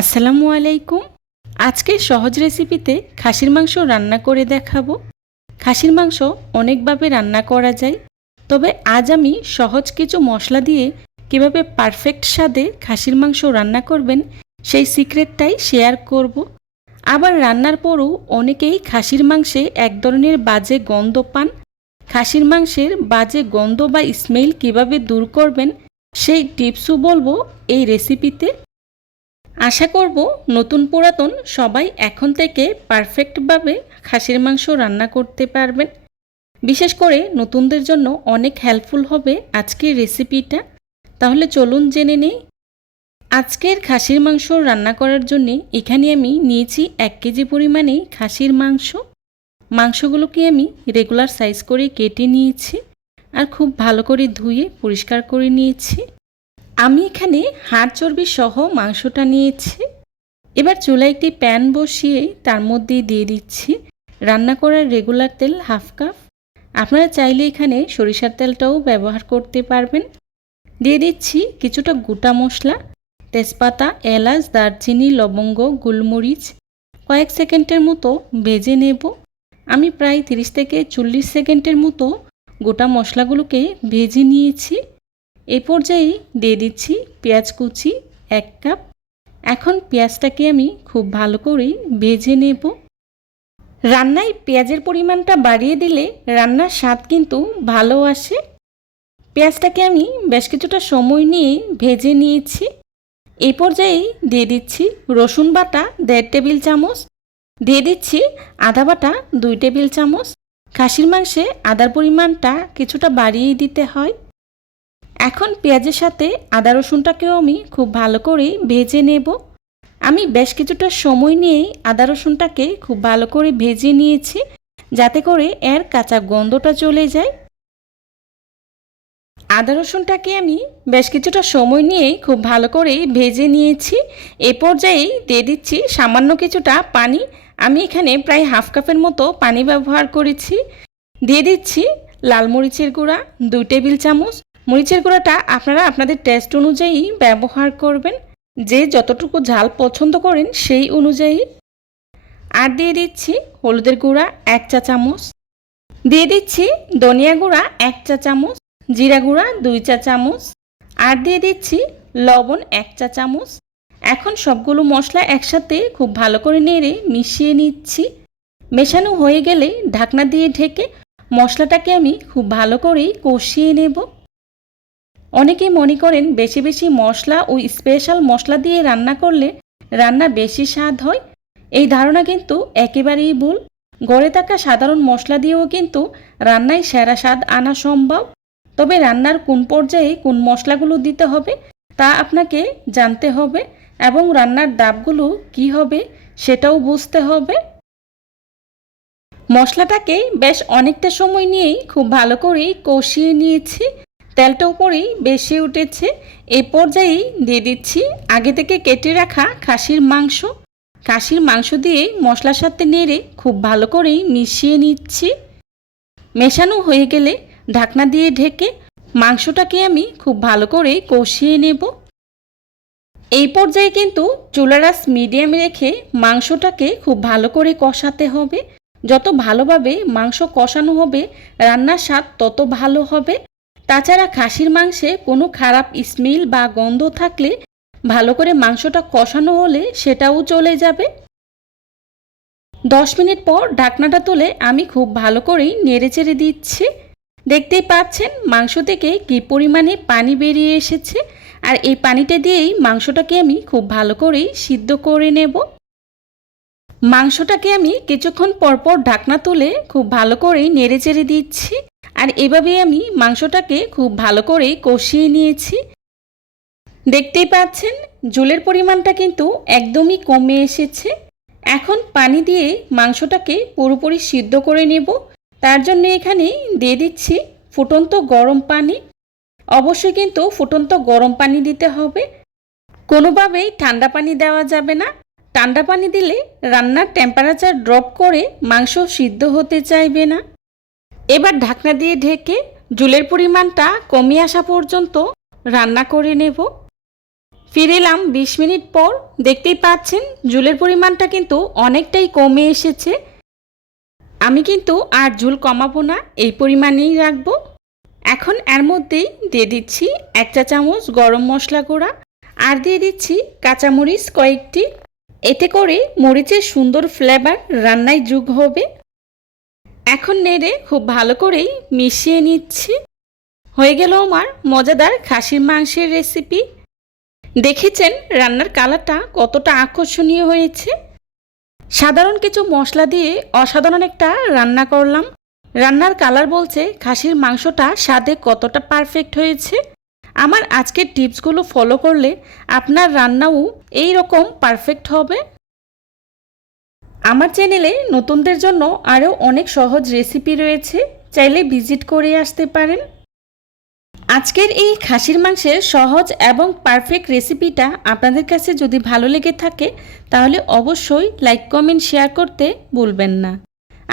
আসসালামু আলাইকুম। আজকে সহজ রেসিপিতে খাসির মাংস রান্না করে দেখাবো। খাসির মাংস অনেকভাবে রান্না করা যায়, তবে আজ আমি সহজ কিছু মশলা দিয়ে কিভাবে পারফেক্ট স্বাদে খাসির মাংস রান্না করবেন সেই সিক্রেটটাই শেয়ার করব। আবার রান্নার পরও অনেকেই খাসির মাংসে এক ধরনের বাজে গন্ধ পান। খাসির মাংসের বাজে গন্ধ বা স্মেল কিভাবে দূর করবেন সেই টিপসও বলবো এই রেসিপিতে। আশা করব নতুন পুরাতন সবাই এখন থেকে পারফেক্টভাবে খাসির মাংস রান্না করতে পারবেন। বিশেষ করে নতুনদের জন্য অনেক হেল্পফুল হবে আজকের রেসিপিটা। তাহলে চলুন জেনে নেই। আজকের খাসির মাংস রান্না করার জন্য এখানে আমি নিয়েছি 1 কেজি পরিমাণে খাসির মাংস। মাংসগুলোকে আমি রেগুলার সাইজ করে কেটে নিয়েছি আর খুব ভালো করে ধুয়ে পরিষ্কার করে নিয়েছি। আমি এখানে হাড় চর্বি সহ মাংসটা নিয়েছি। এবার চুলায় একটি প্যান বসিয়ে তার মধ্যে দিয়ে দিচ্ছি রান্না করার রেগুলার তেল 1/2 কাপ। আপনারা চাইলে এখানে সরিষার তেলটাও ব্যবহার করতে পারবেন। দিয়ে দিচ্ছি কিছুটা গোটা মশলা, তেজপাতা, এলাচ, দারচিনি, লবঙ্গ, গোলমরিচ। কয়েক সেকেন্ডের মতো ভেজে নেব। আমি প্রায় 30 থেকে 40 সেকেন্ডের মতো গোটা মশলাগুলোকে ভেজে নিয়েছি। এই পর্যায়ে দিয়ে দিচ্ছি পেঁয়াজ কুচি 1 কাপ। এখন পেঁয়াজটাকে আমি খুব ভালো করে ভেজে নেব। রান্নায় পেঁয়াজের পরিমাণটা বাড়িয়ে দিলে রান্নার স্বাদ কিন্তু ভালো আসে। পেঁয়াজটাকে আমি বেশ কিছুটা সময় নিয়ে ভেজে নিয়েছি। এই পর্যায়ে দিয়ে দিচ্ছি রসুন বাটা 1.5 টেবিল চামচ, দিয়ে দিচ্ছি আদা বাটা 2 টেবিল চামচ। খাসির মাংসে আদার পরিমাণটা কিছুটা বাড়িয়ে দিতে হয়। এখন পেঁয়াজের সাথে আদা রসুনটাকেও আমি খুব ভালো করে ভেজে নেব। আমি বেশ কিছুটা সময় নিয়ে আদা রসুনটাকে খুব ভালো করে ভেজে নিয়েছি, যাতে করে এর কাঁচা গন্ধটা চলে যায়। আদা রসুনটাকে আমি বেশ কিছুটা সময় নিয়ে খুব ভালো করে ভেজে নিয়েছি। এই পর্যায়ে দিয়ে দিচ্ছি সামান্য কিছুটা পানি। আমি এখানে প্রায় 1/2 কাপের মতো পানি ব্যবহার করেছি। দিয়ে দিচ্ছি লাল মরিচের গুঁড়া 2 টেবিল চামচ। মরিচের গুঁড়াটা আপনারা আপনাদের টেস্ট অনুযায়ী ব্যবহার করবেন, যে যতটুকু ঝাল পছন্দ করেন সেই অনুযায়ী। আর দিয়ে দিচ্ছি হলুদের গুঁড়া 1 চা চামচ, দিয়ে দিচ্ছি ধনিয়া গুঁড়া 1 চা চামচ, জিরা গুঁড়া 2 চা চামচ, আর দিয়ে দিচ্ছি লবণ 1 চা চামচ। এখন সবগুলো মশলা একসাথে খুব ভালো করে নেড়ে মিশিয়ে নিচ্ছি। মেশানো হয়ে গেলে ঢাকনা দিয়ে ঢেকে মশলাটাকে আমি খুব ভালো করে কষিয়ে নেব। অনেকেই মনে করেন বেশি বেশি মশলা ও স্পেশাল মশলা দিয়ে রান্না করলে রান্না বেশি স্বাদ হয়। এই ধারণা কিন্তু একেবারেই ভুল। ঘরে থাকা সাধারণ মশলা দিয়েও কিন্তু রান্নায় সেরা স্বাদ আনা সম্ভব। তবে রান্নার কোন পর্যায়ে কোন মশলাগুলো দিতে হবে তা আপনাকে জানতে হবে, এবং রান্নার ধাপগুলো কী হবে সেটাও বুঝতে হবে। মশলাটাকে বেশ অনেকটা সময় নিয়েই খুব ভালো করেই কষিয়ে নিয়েছি। তেলটা উপরেই বেশি উঠেছে। এই পর্যায়েই দিয়ে দিচ্ছি আগে থেকে কেটে রাখা খাসির মাংস। খাসির মাংস দিয়ে মশলার সাথে নেড়ে খুব ভালো করেই মিশিয়ে নিচ্ছি। মেশানো হয়ে গেলে ঢাকনা দিয়ে ঢেকে মাংসটাকে আমি খুব ভালো করে কষিয়ে নেব। এই পর্যায়ে কিন্তু চুলার আঁচ মিডিয়ামে রেখে মাংসটাকে খুব ভালো করে কষাতে হবে। যত ভালোভাবে মাংস কষানো হবে রান্নার স্বাদ তত ভালো হবে। তাছাড়া খাসির মাংসে কোনো খারাপ স্মেল বা গন্ধ থাকলে ভালো করে মাংসটা কষানো হলে সেটাও চলে যাবে। 10 মিনিট পর ঢাকনাটা তুলে আমি খুব ভালো করেই নেড়েচেড়ে দিচ্ছি। দেখতেই পাচ্ছেন মাংস থেকে কী পরিমাণে পানি বেরিয়ে এসেছে, আর এই পানিটা দিয়েই মাংসটাকে আমি খুব ভালো করেই সিদ্ধ করে নেব। মাংসটাকে আমি কিছুক্ষণ পরপর ঢাকনা তুলে খুব ভালো করেই নেড়েচেড়ে দিচ্ছি, আর এভাবেই আমি মাংসটাকে খুব ভালো করে কষিয়ে নিয়েছি। দেখতেই পাচ্ছেন ঝোলের পরিমাণটা কিন্তু একদমই কমে এসেছে। এখন পানি দিয়ে মাংসটাকে পুরোপুরি সিদ্ধ করে নেব। তার জন্য এখানে দিয়ে দিচ্ছি ফুটন্ত গরম পানি। অবশ্যই কিন্তু ফুটন্ত গরম পানি দিতে হবে, কোনোভাবেই ঠান্ডা পানি দেওয়া যাবে না। ঠান্ডা পানি দিলে রান্নার টেম্পারেচার ড্রপ করে মাংস সিদ্ধ হতে চাইবে না। এবার ঢাকনা দিয়ে ঢেকে ঝোলের পরিমাণটা কমে আসা পর্যন্ত রান্না করে নেব। ফিরে এলাম 20 মিনিট পর। দেখতেই পাচ্ছেন ঝোলের পরিমাণটা কিন্তু অনেকটাই কমে এসেছে। আমি কিন্তু আর ঝোল কমাবো না, এই পরিমাণেই রাখবো। এখন এর মধ্যেই দিয়ে দিচ্ছি 1 চা চামচ গরম মশলা গুঁড়া আর দিয়ে দিচ্ছি কাঁচামরিচ কয়েকটি। এতে করে মরিচের সুন্দর ফ্লেভার রান্নায় যোগ হবে। এখন নেড়ে খুব ভালো করেই মিশিয়ে নিচ্ছি। হয়ে গেল আমার মজাদার খাসির মাংসের রেসিপি। দেখেছেন রান্নার কালারটা কতটা আকর্ষণীয় হয়েছে। সাধারণ কিছু মশলা দিয়ে অসাধারণ একটা রান্না করলাম। রান্নার কালার বলছে খাসির মাংসটা স্বাদে কতটা পারফেক্ট হয়েছে। আমার আজকের টিপসগুলো ফলো করলে আপনার রান্নাও এই রকম পারফেক্ট হবে। আমার চ্যানেলে নতুনদের জন্য আরও অনেক সহজ রেসিপি রয়েছে, চাইলে ভিজিট করে আসতে পারেন। আজকের এই খাসির মাংসের সহজ এবং পারফেক্ট রেসিপিটা আপনাদের কাছে যদি ভালো লেগে থাকে তাহলে অবশ্যই লাইক কমেন্ট শেয়ার করতে ভুলবেন না।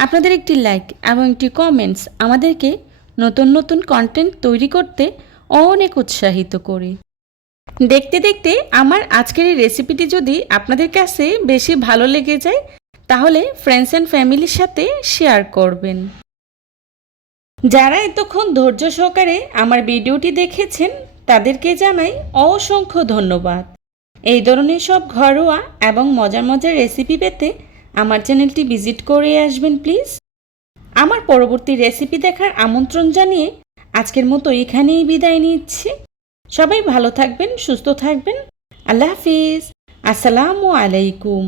আপনাদের একটি লাইক এবং একটি কমেন্টস আমাদেরকে নতুন নতুন কন্টেন্ট তৈরি করতে অনেক উৎসাহিত করে। দেখতে দেখতে আমার আজকের এই রেসিপিটি যদি আপনাদের কাছে বেশি ভালো লেগে যায় তাহলে ফ্রেন্ডস অ্যান্ড ফ্যামিলির সাথে শেয়ার করবেন। যারা এতক্ষণ ধৈর্য সহকারে আমার ভিডিওটি দেখেছেন তাদেরকে জানাই অসংখ্য ধন্যবাদ। এই ধরনের সব ঘরোয়া এবং মজার মজার রেসিপি পেতে আমার চ্যানেলটি ভিজিট করে আসবেন প্লিজ। আমার পরবর্তী রেসিপি দেখার আমন্ত্রণ জানিয়ে আজকের মতো এখানেই বিদায় নিচ্ছি। সবাই ভালো থাকবেন, সুস্থ থাকবেন। আল্লাহ হাফিজ। আসসালামু আলাইকুম।